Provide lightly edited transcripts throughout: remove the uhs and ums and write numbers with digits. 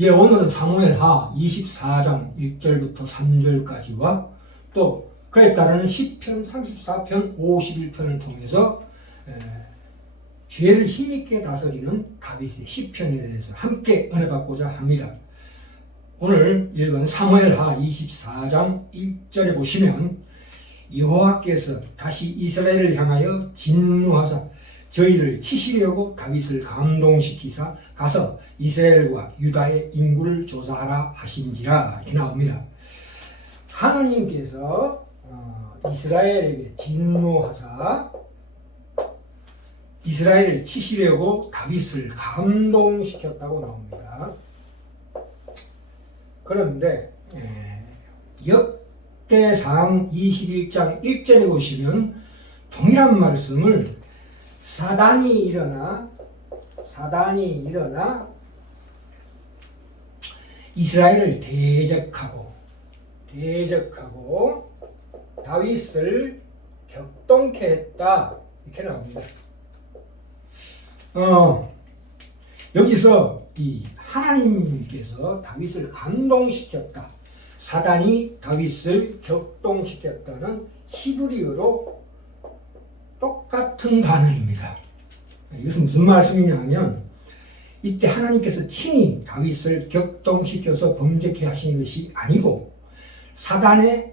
예, 오늘은 사무엘하 24장 1절부터 3절까지와 또 그에 따르는 시편 34편 51편을 통해서 죄를 힘있게 다스리는 다윗의 시편에 대해서 함께 은혜 받고자 합니다. 오늘 읽은 사무엘하 24장 1절에 보시면 여호와께서 다시 이스라엘을 향하여 진노하사 저희를 치시려고 다윗을 감동시키사 가서 이스라엘과 유다의 인구를 조사하라 하신지라 이렇게 나옵니다. 하나님께서 이스라엘에게 진노하사 이스라엘을 치시려고 다윗을 감동시켰다고 나옵니다. 그런데 역대상 21장 1절에 보시면 동일한 말씀을 사단이 일어나 이스라엘을 대적하고 다윗을 격동케 했다 이렇게 나옵니다. 여기서 이 하나님께서 다윗을 감동시켰다, 사단이 다윗을 격동시켰다는 히브리어로 똑같은 단어입니다. 이것은 무슨 말씀이냐면 이때 하나님께서 친히 다윗을 격동시켜서 범죄케 하시는 것이 아니고 사단의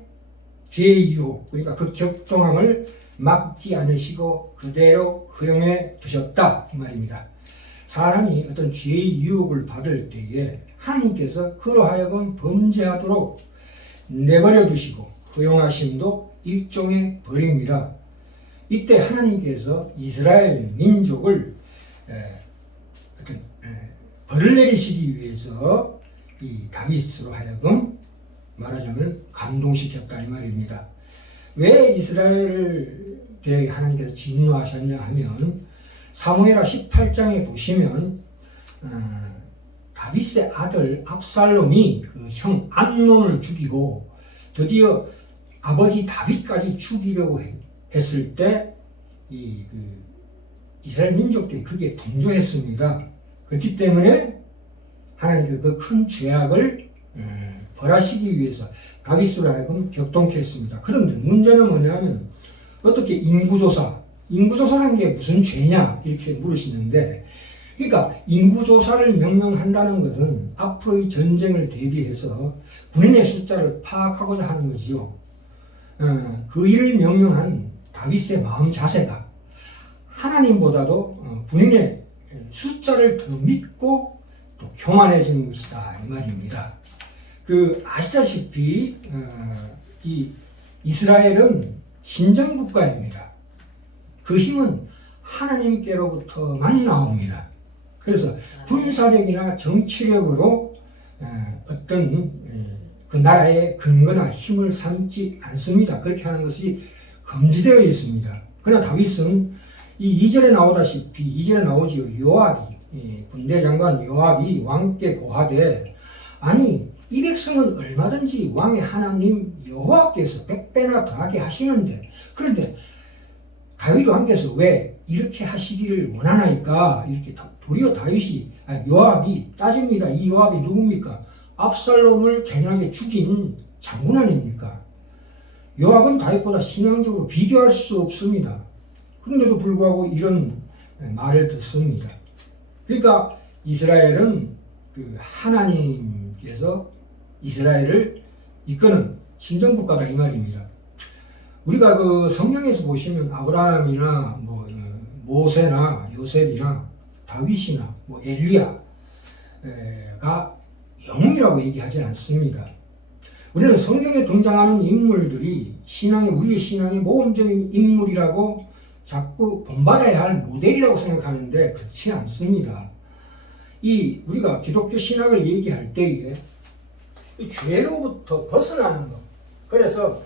죄의 유혹, 그러니까 그 격동함을 막지 않으시고 그대로 허용해 두셨다 이 말입니다. 사람이 어떤 죄의 유혹을 받을 때에 하나님께서 그로 하여금 범죄하도록 내버려 두시고 허용하심도 일종의 벌입니다. 이때 하나님께서 이스라엘 민족을 벌을 내리시기 위해서 이 다윗으로 하여금 말하자면 감동시켰다 이 말입니다. 왜 이스라엘을 대해 하나님께서 진노하셨냐 하면 사무엘하 18장에 보시면 다윗의 아들 압살롬이 그 형 암논을 죽이고 드디어 아버지 다윗까지 죽이려고 했을 때 이스라엘 민족들이 그게 동조했습니다. 그렇기 때문에 하나님께서 그 큰 죄악을 벌하시기 위해서 다윗으로 하여금 격동케 했습니다. 그런데 문제는 뭐냐면 어떻게 인구조사라는 게 무슨 죄냐 이렇게 물으시는데, 그러니까 인구조사를 명령한다는 것은 앞으로의 전쟁을 대비해서 군인의 숫자를 파악하고자 하는 거지요. 그 일을 명령한 다윗의 마음 자세가 하나님보다도 군인의 숫자를 더 믿고 또 교만해지는 것이다 이 말입니다. 아시다시피 이 이스라엘은 신정국가입니다. 그 힘은 하나님께로부터만 나옵니다. 그래서 군사력이나 정치력으로 어떤 그 나라의 근거나 힘을 삼지 않습니다. 그렇게 하는 것이 금지되어 있습니다. 그러나 다윗은 이 2절에 나오다시피 2절에 나오지요. 요압이 군대 장관 요압이 왕께 고하되 아니 이 백성은 얼마든지 왕의 하나님 여호와께서 100배나 더하게 하시는데, 그런데 다윗 왕께서 왜 이렇게 하시기를 원하나이까? 이렇게 도리어 요압이 따집니다. 이 요압이 누굽니까? 압살롬을 잔인하게 죽인 장군 아닙니까? 요압은 다윗보다 신앙적으로 비교할 수 없습니다. 그런데도 불구하고 이런 말을 듣습니다. 그러니까 이스라엘은 하나님께서 이스라엘을 이끄는 신정국가다 이 말입니다. 우리가 성경에서 보시면 아브라함이나 모세나 요셉이나 다윗이나 엘리야가 영웅이라고 얘기하지 않습니다. 우리는 성경에 등장하는 인물들이 우리의 신앙의 모범적인 인물이라고 자꾸 본받아야 할 모델이라고 생각하는데 그렇지 않습니다. 우리가 기독교 신앙을 얘기할 때에 이 죄로부터 벗어나는 것, 그래서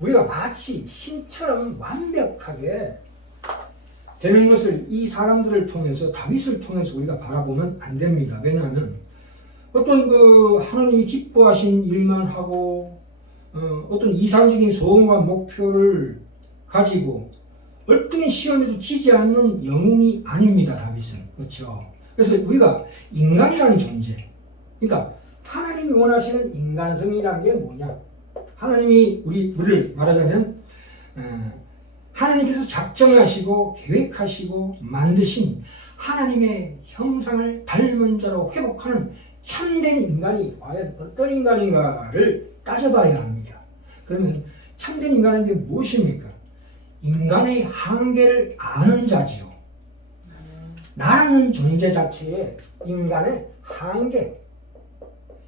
우리가 마치 신처럼 완벽하게 되는 것을 이 사람들을 통해서 다윗을 통해서 우리가 바라보면 안 됩니다. 왜냐하면 어떤 하나님이 기뻐하신 일만 하고 어떤 이상적인 소원과 목표를 가지고 얼뚱 시험에도 지지 않는 영웅이 아닙니다. 다윗은. 그렇죠. 그래서 우리가 인간이라는 존재, 그러니까 하나님이 원하시는 인간성이라는 게 뭐냐? 하나님이 우리를 말하자면 하나님께서 작정하시고 계획하시고 만드신 하나님의 형상을 닮은 자로 회복하는 참된 인간이 과연 어떤 인간인가를 따져봐야 합니다. 그러면 참된 인간은 게 무엇입니까? 인간의 한계를 아는 자지요. 나라는 존재 자체에 인간의 한계,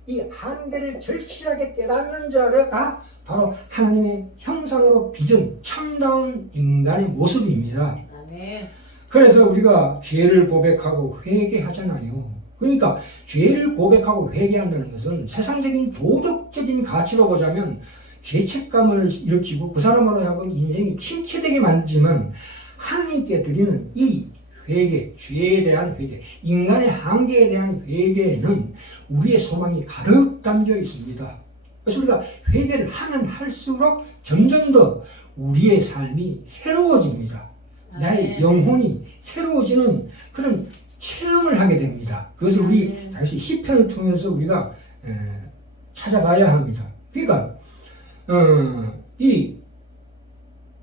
이 한계를 절실하게 깨닫는 자가 바로 하나님의 형상으로 빚은 참다운 인간의 모습입니다. 아멘. 그래서 우리가 죄를 고백하고 회개하잖아요. 그러니까 죄를 고백하고 회개한다는 것은 세상적인 도덕적인 가치로 보자면 죄책감을 일으키고 그 사람으로 하여금 인생이 침체되게 만들지만 하나님께 드리는 이 회개, 죄에 대한 회개, 인간의 한계에 대한 회개에는 우리의 소망이 가득 담겨 있습니다. 그래서 우리가 회개를 하면 할수록 점점 더 우리의 삶이 새로워집니다. 나의 영혼이 새로워지는 그런 체험을 하게 됩니다. 그것을 우리 다시 시편을 통해서 우리가 찾아가야 합니다. 그러니까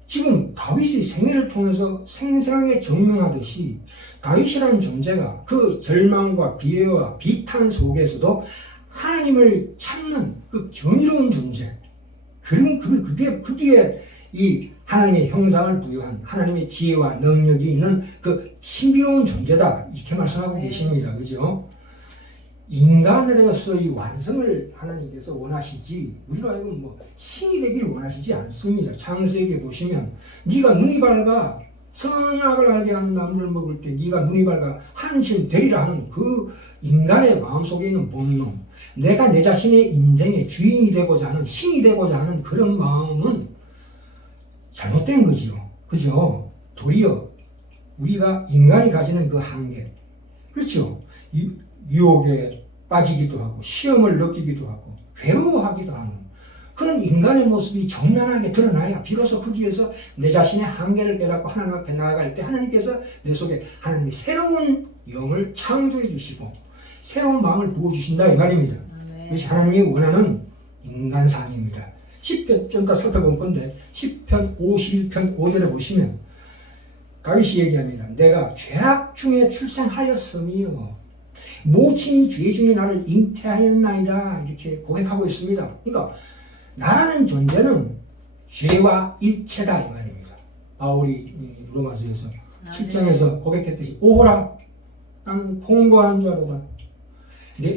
지금 다윗의 생애를 통해서 생생하게 증명하듯이 다윗이라는 존재가 그 절망과 비애와 비탄 속에서도 하나님을 찾는 그 경이로운 존재, 그게 이 하나님의 형상을 부여한 하나님의 지혜와 능력이 있는 그 신비로운 존재다, 이렇게 말씀하고 계십니다. 그죠? 인간으로서의 완성을 하나님께서 원하시지 우리가 뭐 신이 되기를 원하시지 않습니다. 창세기에 보시면 네가 눈이 밝아 선악을 알게 하는 나무를 먹을 때 네가 눈이 밝아 하나님 되리라 하는 그 인간의 마음속에 있는 본능, 내가 내 자신의 인생의 주인이 되고자 하는, 신이 되고자 하는 그런 마음은 잘못된 거죠. 그죠? 도리어 우리가 인간이 가지는 그 한계, 그렇죠? 유혹에 빠지기도 하고 시험을 느끼기도 하고 괴로워하기도 하는 그런 인간의 모습이 적나라하게 드러나야 비로소 거기에서 내 자신의 한계를 깨닫고 하나님 앞에 나아갈 때 하나님께서 내 속에 하나님이 새로운 영을 창조해 주시고 새로운 마음을 부어주신다, 이 말입니다. 그것이 하나님이 원하는 인간상입니다. 10편 좀 더 살펴본 건데 10편 51편 5절에 보시면 다윗이 얘기합니다. 내가 죄악 중에 출생하였으며 모친이 죄 중에 나를 잉태하였나이다, 이렇게 고백하고 있습니다. 그러니까 나라는 존재는 죄와 일체다, 이 말입니다. 바울이 로마서에서 7장에서 고백했듯이 오호라 나는 공고한 자로다.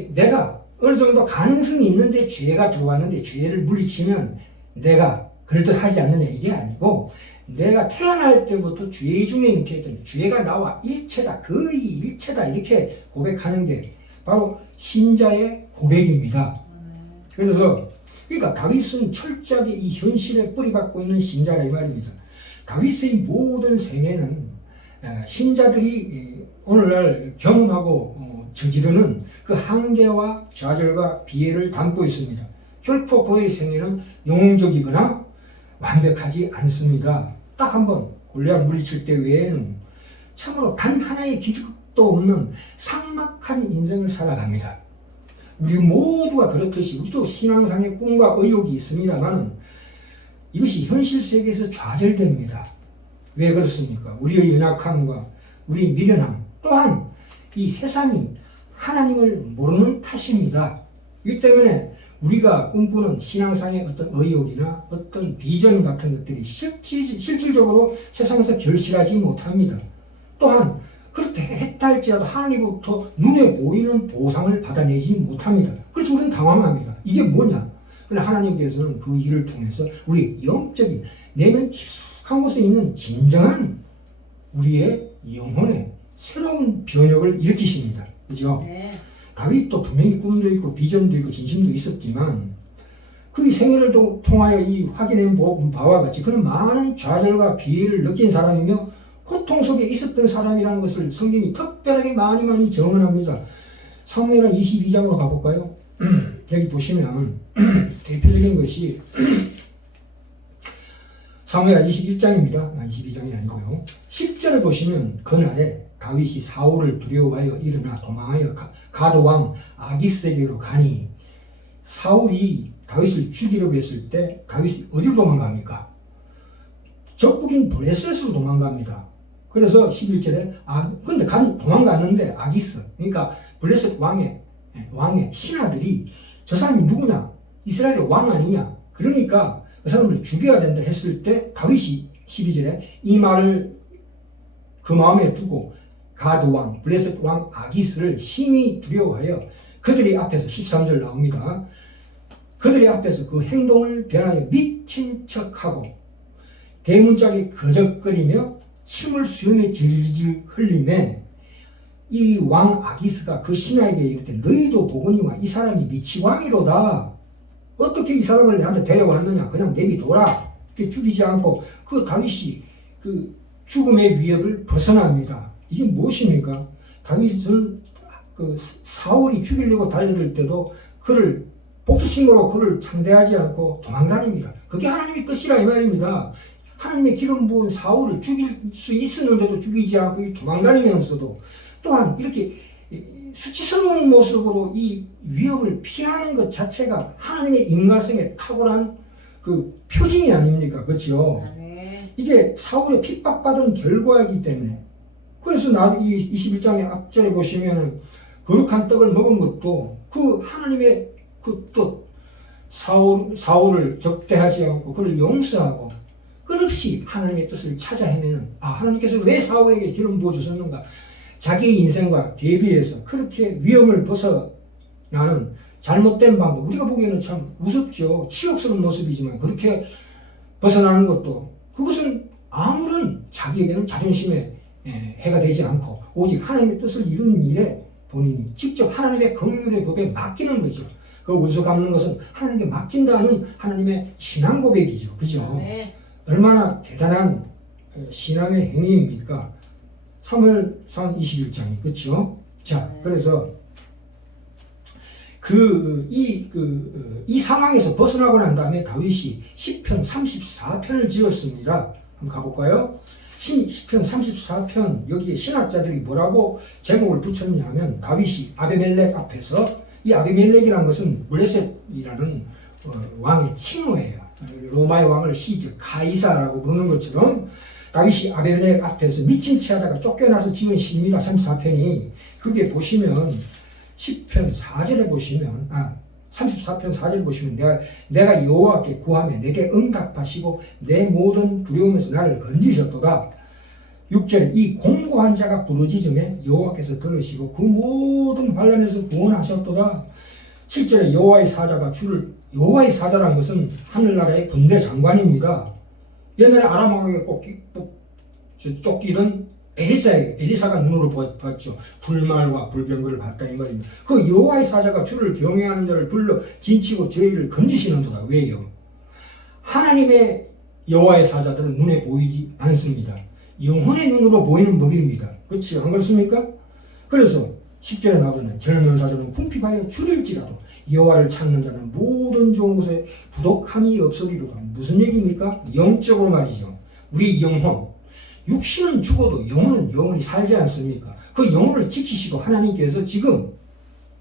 내가 어느 정도 가능성이 있는데 죄가 들어왔는데 죄를 물리치면 내가 그럴듯하지 않느냐, 이게 아니고 내가 태어날 때부터 죄 중에 잉태했던 죄가 나와 일체다, 거의 일체다, 이렇게 고백하는 게 바로 신자의 고백입니다. 그래서 그러니까 다윗은 철저하게 이 현실에 뿌리박고 있는 신자라, 이 말입니다. 다윗의 모든 생애는 신자들이 오늘날 경험하고 저지르는 그 한계와 좌절과 비애를 담고 있습니다. 결코 그의 생애는 영웅적이거나 완벽하지 않습니다. 딱 한 번 골리앗 물리칠 때 외에는 참으로 단 하나의 기적도 없는 삭막한 인생을 살아갑니다. 우리 모두가 그렇듯이 우리도 신앙상의 꿈과 의욕이 있습니다만 이것이 현실 세계에서 좌절됩니다. 왜 그렇습니까? 우리의 연약함과 우리의 미련함, 또한 이 세상이 하나님을 모르는 탓입니다. 이 때문에 우리가 꿈꾸는 신앙상의 어떤 의욕이나 어떤 비전 같은 것들이 실질적으로 세상에서 결실하지 못합니다. 또한 그렇게 했다 할지라도 하나님으로부터 눈에 보이는 보상을 받아내지 못합니다. 그래서 우리는 당황합니다. 이게 뭐냐? 그러나 하나님께서는 그 일을 통해서 우리 영적인 내면 깊숙한 곳에 있는 진정한 우리의 영혼의 새로운 변혁을 일으키십니다. 그죠? 네. 다윗도 분명히 꿈도 있고 비전도 있고 진심도 있었지만 그 생애를 통하여 이 확인해 본 바와 같이 그런 많은 좌절과 비애를 느낀 사람이며 고통 속에 있었던 사람이라는 것을 성경이 특별하게 많이 증언합니다. 사무엘하 22장으로 가볼까요? 여기 보시면 대표적인 것이 사무엘하 21장입니다. 22장이 아니고요. 10절을 보시면 그날에 다윗이 사울을 두려워하여 일어나 도망하여 가드 왕 아기스에게로 가니 사울이 다윗을 죽이려고 했을 때 다윗이 어디로 도망갑니까? 적국인 블레셋으로 도망갑니다. 그래서 11절에 근데 도망갔는데 아기스, 그러니까 블레셋 왕의 신하들이 저 사람이 누구냐? 이스라엘의 왕 아니냐? 그러니까 그 사람을 죽여야 된다 했을 때 다윗이 12절에 이 말을 그 마음에 두고 가드 왕, 블레셋 왕 아기스를 심히 두려워하여 그들이 앞에서 13절 나옵니다. 그들이 앞에서 그 행동을 변하여 미친 척하고 대문짝에 거적거리며 침을 수염에 질질 흘리매 이 왕 아기스가 그 신하에게 이르되 너희도 보거니와 이 사람이 미치광이로다. 어떻게 이 사람을 내한테 데려왔느냐? 그냥 내비둬라. 죽이지 않고 그 다윗이 그 죽음의 위협을 벗어납니다. 이게 무엇입니까? 다윗은 그 사울이 죽이려고 달려들 때도 그를 복수심으로 그를 상대하지 않고 도망다닙니다. 그게 하나님의 뜻이라 이 말입니다. 하나님의 기름 부은 사울을 죽일 수 있었는데도 죽이지 않고 도망다니면서도 또한 이렇게 수치스러운 모습으로 이 위협을 피하는 것 자체가 하나님의 인간성에 탁월한 그 표징이 아닙니까? 그렇죠? 이게 사울의 핍박받은 결과이기 때문에 그래서 이 21장의 앞절에 보시면 거룩한 떡을 먹은 것도 그 하나님의 그 뜻 사울을 적대하지 않고 그를 용서하고 끝없이 하나님의 뜻을 찾아 헤매는 하나님께서 왜 사울에게 기름 부어주셨는가? 자기 인생과 대비해서 그렇게 위험을 벗어나는 잘못된 방법, 우리가 보기에는 참 무섭죠. 치욕스러운 모습이지만 그렇게 벗어나는 것도 그것은 아무런 자기에게는 자존심에 해가 되지 않고 오직 하나님의 뜻을 이루는 일에 본인이 직접 하나님의 긍휼의 법에 맡기는 거죠. 그 원수 갚는 것은 하나님께 맡긴다는 하나님의 신앙 고백이죠. 그죠? 얼마나 대단한 신앙의 행위입니까? 사무엘상 21장이 그렇죠? 자, 그래서 이 상황에서 벗어나고 난 다음에 다윗이 시편 34편을 지었습니다. 한번 가볼까요? 시편 34편 여기에 신학자들이 뭐라고 제목을 붙였냐 하면 다윗이 아비멜렉 앞에서 이 아비멜렉이라는 것은 블레셋이라는 왕의 칭호예요. 로마의 왕을 시즈 가이사라고 부르는 것처럼 다윗이 아비멜렉 앞에서 미친 채 하다가 쫓겨나서 지은 시입니다. 34편이 그게 보시면 10편 4절에 보시면 34편 4절에 보시면 내가 여호와께 구하며 내게 응답하시고 내 모든 두려움에서 나를 건지셨도다. 6절에 이 공고한 자가 부르짖음에 여호와께서 들으시고 그 모든 반란에서 구원하셨도다. 7절에 여호와의 사자라는 것은 하늘나라의 군대 장관입니다. 옛날에 아람 왕에게 쫓기던 엘리사가 눈으로 봤죠. 불말과 불병거를 봤다 이 말입니다. 그 여호와의 사자가 주를 경외하는 자를 불러 진치고 저희를 건지시는도다. 왜요? 하나님의 여호와의 사자들은 눈에 보이지 않습니다. 영혼의 눈으로 보이는 법입니다. 그렇지? 안 그렇습니까? 그래서 10절에 나오잖아요. 젊은 사자는 궁핍하여 줄일지라도 여호와를 찾는 자는 모든 좋은 곳에 부족함이 없으리로다. 무슨 얘기입니까? 영적으로 말이죠. 우리 영혼, 육신은 죽어도 영혼은 영원히 살지 않습니까? 그 영혼을 지키시고 하나님께서 지금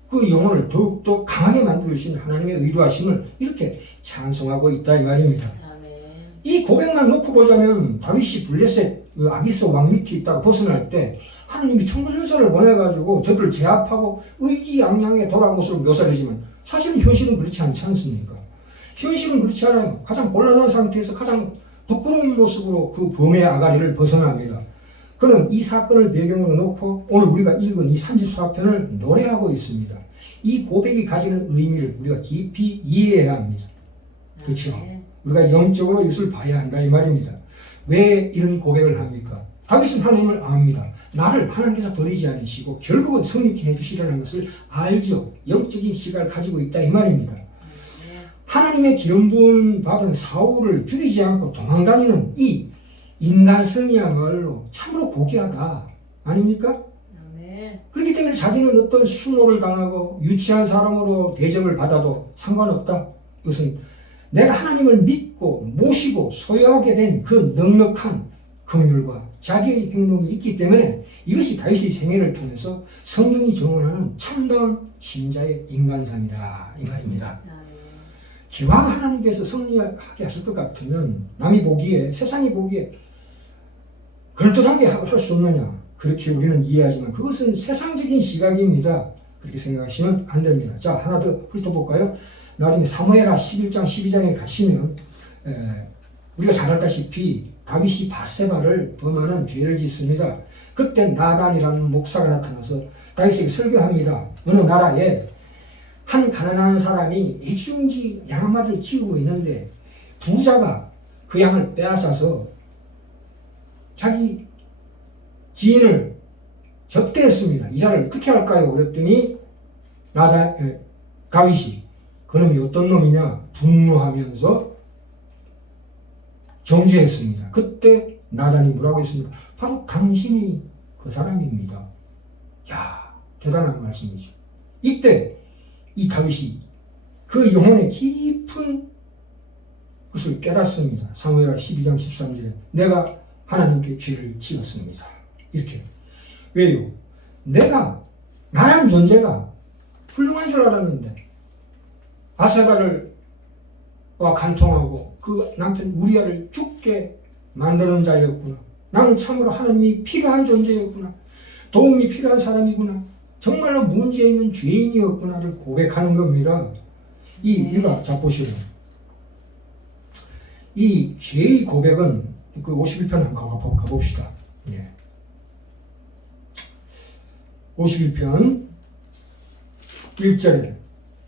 그 영혼을 더욱더 강하게 만들어주신 하나님의 의도하심을 이렇게 찬송하고 있다 이 말입니다. 이 고백만 놓고 보자면 다윗이 블레셋 아기스 왕 밑에 있다가 벗어날 때 하나님이 천군천사를 보내가지고 저들을 제압하고 의기양양하게 돌아온 것으로 묘사되지만 사실은 현실은 그렇지 않지 않습니까? 현실은 그렇지 않아요. 가장 곤란한 상태에서 가장 부끄러운 모습으로 그 범의 아가리를 벗어납니다. 그는 이 사건을 배경으로 놓고 오늘 우리가 읽은 이 34편을 노래하고 있습니다. 이 고백이 가지는 의미를 우리가 깊이 이해해야 합니다. 그렇죠? 우리가 영적으로 이것을 봐야 한다 이 말입니다. 왜 이런 고백을 합니까? 다윗은 하나님을 압니다. 나를 하나님께서 버리지 않으시고 결국은 승리케 해주시려는 것을 알죠. 영적인 시각을 가지고 있다 이 말입니다. 하나님의 기름 부음 받은 사울을 죽이지 않고 도망다니는 이 인간성이야말로 참으로 고귀하다. 아닙니까? 그렇기 때문에 자기는 어떤 수모를 당하고 유치한 사람으로 대접을 받아도 상관없다. 그것은 내가 하나님을 믿고 모시고 소유하게 된 그 넉넉한 긍휼과 자기의 행동이 있기 때문에 이것이 다윗의 생애를 통해서 성경이 정언하는 참다운 신자의 인간상이다 이 말입니다. 기왕 하나님께서 승리하게 하실 것 같으면 남이 보기에 세상이 보기에 그럴듯하게 할 수 없느냐 그렇게 우리는 이해하지만 그것은 세상적인 시각입니다. 그렇게 생각하시면 안 됩니다. 자, 하나 더 훑어볼까요? 나중에 사무엘하 11장 12장에 가시면 우리가 잘 알다시피 다윗이 밧세바를 범하는 죄를 짓습니다. 그때 나단이라는 목사가 나타나서 다윗에게 설교합니다. 어느 나라에 한 가난한 사람이 애중지 양 한 마리를 키우고 있는데 부자가 그 양을 빼앗아서 자기 지인을 접대했습니다. 이 자를 어떻게 할까요? 그랬더니 다윗이 그놈이 어떤 놈이냐 분노하면서 정죄했습니다. 그때 나단이 뭐라고 했습니까? 바로 당신이 그 사람입니다. 야, 대단한 말씀이죠. 이때 이 다윗이 그 영혼의 깊은 것을 깨닫습니다. 사무엘하 12장 13절에 내가 하나님께 죄를 지었습니다. 이렇게. 왜요? 나란 존재가 훌륭한 줄 알았는데 밧세바를 간통하고 그 남편 우리아를 죽게 만드는 자였구나. 나는 참으로 하나님이 필요한 존재였구나. 도움이 필요한 사람이구나. 정말로 문제 있는 죄인이었구나를 고백하는 겁니다. 우리가 자 보시면 이 죄의 고백은 그 51편 한번 가봅시다. 예. 51편 1절에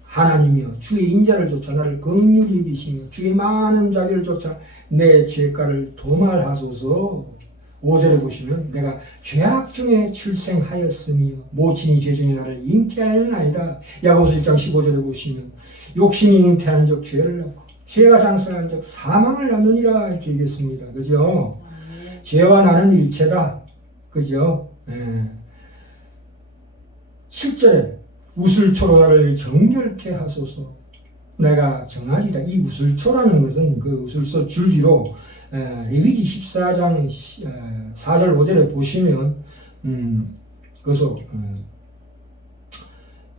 하나님이여 주의 인자를 쫓아 나를 긍휼히 여기시며 주의 많은 자비를 쫓아 내 죄가를 도말하소서. 5절에 보시면 내가 죄악 중에 출생하였으며 모친이 죄 중에 나를 잉태하였나이다. 야고보서 1장 15절에 보시면 욕심이 잉태한 적 죄를 낳고 죄가 장사한 적 사망을 낳느니라 이렇게 얘기했습니다. 그죠? 죄와 나는 일체다. 그죠? 7절에 우슬초로 나를 정결케 하소서. 내가 정하리라. 이 우슬초라는 것은 그 우슬소 줄기로 레위기 14장 4절 5절에 보시면 그래서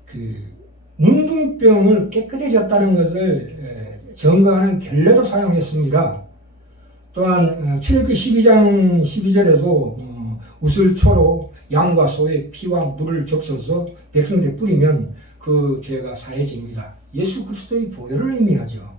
그 문둥병을 깨끗해졌다는 것을 증거하는 결례로 사용했습니다. 또한 출애굽기 12장 12절에도 우슬초로 양과 소의 피와 물을 적셔서 백성들에 뿌리면 그 죄가 사해집니다. 예수 그리스도의 보혈을 의미하죠.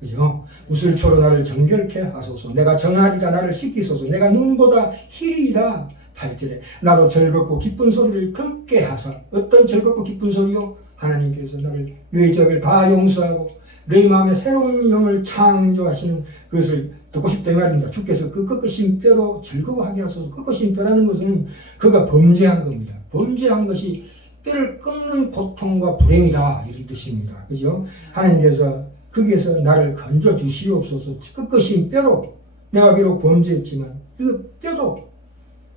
그죠? 우슬초로 나를 정결케 하소서. 내가 정하리다 나를 씻기소서. 내가 눈보다 희리이다. 8절에 나로 즐겁고 기쁜 소리를 듣게 하사. 어떤 즐겁고 기쁜 소리요? 하나님께서 나를 너의 죄를 다 용서하고 너의 마음에 새로운 영을 창조하시는 그것을 듣고 싶다 이 말입니다. 주께서 그 꺾으신 뼈로 즐거워하게 하소서. 꺾으신 뼈라는 것은 그가 범죄한 겁니다. 범죄한 것이 뼈를 끊는 고통과 불행이다 이런 뜻입니다. 그죠? 하나님께서 거기에서 나를 건져 주시옵소서. 꺾으신 뼈로 내가 비록 범죄했지만 그 뼈도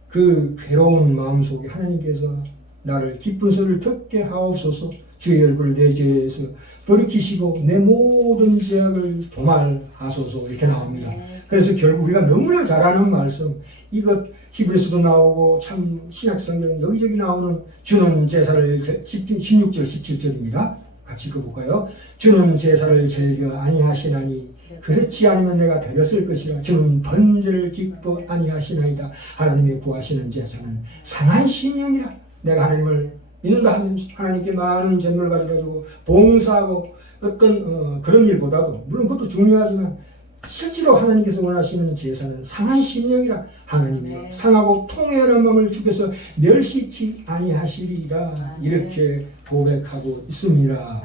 그 괴로운 마음속에 하나님께서 나를 기쁜 소리를 듣게 하옵소서. 주의 얼굴을 내 죄에서 돌이키시고 내 모든 죄악을 도말하소서 이렇게 나옵니다. 그래서 결국 우리가 너무나 잘 아는 말씀 이것 히브리서도 나오고 참 신약성경 여기저기 나오는 주는 제사를 16절 17절입니다. 같이 읽어볼까요? 주는 제사를 즐겨 아니하시나니 그렇지 않으면 내가 데렸을 것이라. 주는 번제를 기뻐 아니하시나이다. 하나님의 구하시는 제사는 상한 신령이라. 내가 하나님을 믿는다 하면 하나님께 많은 재물을 가지고 봉사하고 어떤 그런 일보다도 물론 그것도 중요하지만 실제로 하나님께서 원하시는 제사는 상한 심령이라. 하나님이 상하고 통회하는 마음을 주께서 멸시치 아니하시리라. 이렇게 고백하고 있습니다.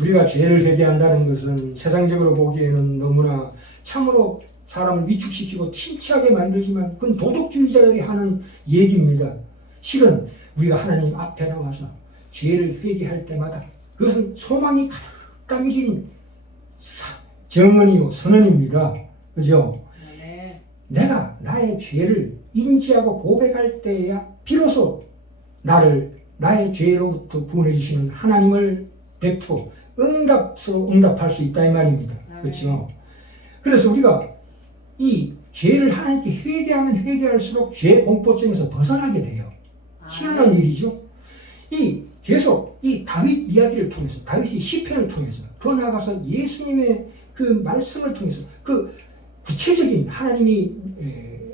우리가 죄를 회개한다는 것은 세상적으로 보기에는 너무나 참으로 사람을 위축시키고 침체하게 만들지만 그건 도덕주의자들이 하는 얘기입니다. 실은 우리가 하나님 앞에 나와서 죄를 회개할 때마다 그것은 소망이 가득 담긴 정언이요 선언입니다. 그죠? 내가 나의 죄를 인지하고 고백할 때야 비로소 나의 죄로부터 구원해 주시는 하나님을 100% 응답할 수 있다 이 말입니다. 그렇죠? 그래서 우리가 이 죄를 하나님께 회개하면 회개할수록 죄 공포증에서 벗어나게 돼요. 희한한 일이죠. 계속 이 다윗 이야기를 통해서, 다윗의 시편을 통해서, 더 나아가서 예수님의 그 말씀을 통해서 그 구체적인 하나님이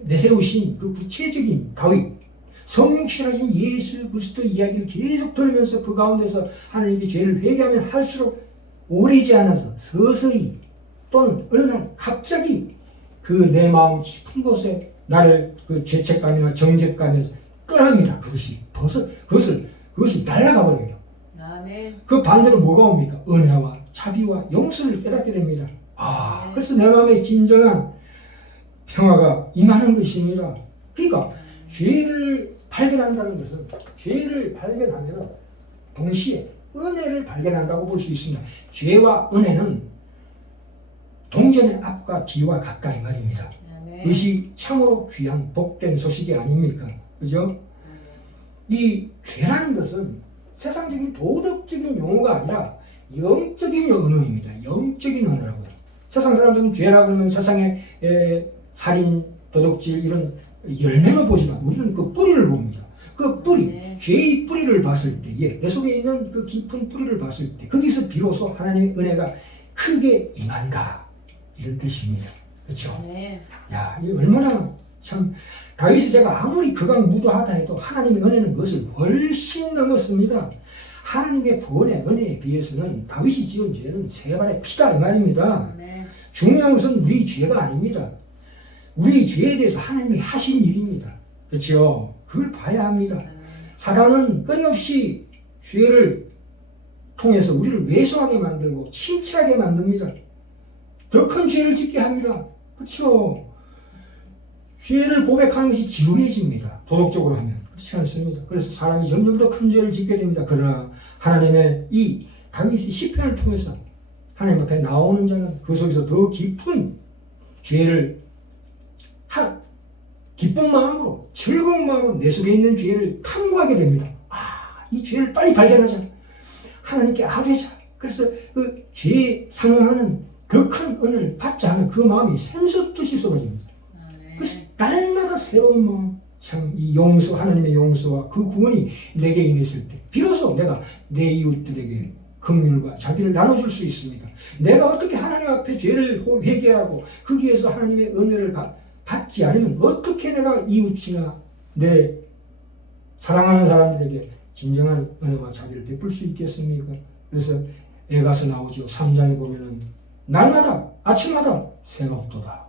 내세우신 그 구체적인 다윗, 성령실하신 예수 그리스도의 이야기를 계속 들으면서 그 가운데서 하나님께 죄를 회개하면 할수록 오래지 않아서 서서히 또는 어느 날 갑자기 그 내 마음 깊은 곳에 나를 그 죄책감이나 정죄감에서 떠납니다. 그것이 날아가 버려요. 아멘. 그 반대로 뭐가 옵니까? 은혜와 자비와 용서를 깨닫게 됩니다. 그래서 내 마음에 진정한 평화가 임하는 것입니다. 그러니까 죄를 발견한다는 것은 죄를 발견하면 동시에 은혜를 발견한다고 볼 수 있습니다. 죄와 은혜는 동전의 앞과 뒤와 같다 이 말입니다. 그것이 참으로 귀한 복된 소식이 아닙니까? 그죠? 이 죄라는 것은 세상적인 도덕적인 용어가 아니라 영적인 언어입니다. 영적인 언어라고요. 세상 사람들은 죄라고 하면 세상의 살인, 도덕질 이런 열매로 보지만 우리는 그 뿌리를 봅니다. 그 뿌리, 죄의 뿌리를 봤을 때에 내 속에 있는 그 깊은 뿌리를 봤을 때 거기서 비로소 하나님의 은혜가 크게 임한다. 이런 뜻입니다. 그렇죠? 야, 이 얼마나 참 다윗이 제가 아무리 극악무도하다 해도 하나님의 은혜는 그것을 훨씬 넘었습니다. 하나님의 구원의 은혜에 비해서는 다윗이 지은 죄는 세 발의 피다 이 말입니다. 중요한 것은 우리 죄가 아닙니다. 우리 죄에 대해서 하나님이 하신 일입니다. 그렇죠? 그걸 봐야 합니다. 사단은 끊임없이 죄를 통해서 우리를 왜소하게 만들고 침체하게 만듭니다. 더 큰 죄를 짓게 합니다. 그렇죠? 죄를 고백하는 것이 지루해집니다. 도덕적으로 하면. 그렇지 않습니다. 그래서 사람이 점점 더 큰 죄를 짓게 됩니다. 그러나 하나님의 이 다윗의 시편을 통해서 하나님 앞에 나오는 자는 그 속에서 더 깊은 죄를 기쁜 마음으로 즐거운 마음으로 내 속에 있는 죄를 탐구하게 됩니다. 이 죄를 빨리 발견하자. 하나님께 아뢰자. 그래서 그 죄에 상응하는 더 큰 은혜를 받자 하는 그 마음이 샘솟듯이 쏟아집니다. 그래서 날마다 새로운 마음, 참 이 용서, 하나님의 용서와 그 구원이 내게 임했을 때 비로소 내가 내 이웃들에게 긍휼과 자비를 나눠줄 수 있습니다. 내가 어떻게 하나님 앞에 죄를 회개하고 거기에서 하나님의 은혜를 받지 않으면 어떻게 내가 이웃이나 내 사랑하는 사람들에게 진정한 은혜와 자비를 베풀 수 있겠습니까? 그래서 에가서 나오죠. 3장에 보면은 날마다 아침마다 새롭도다.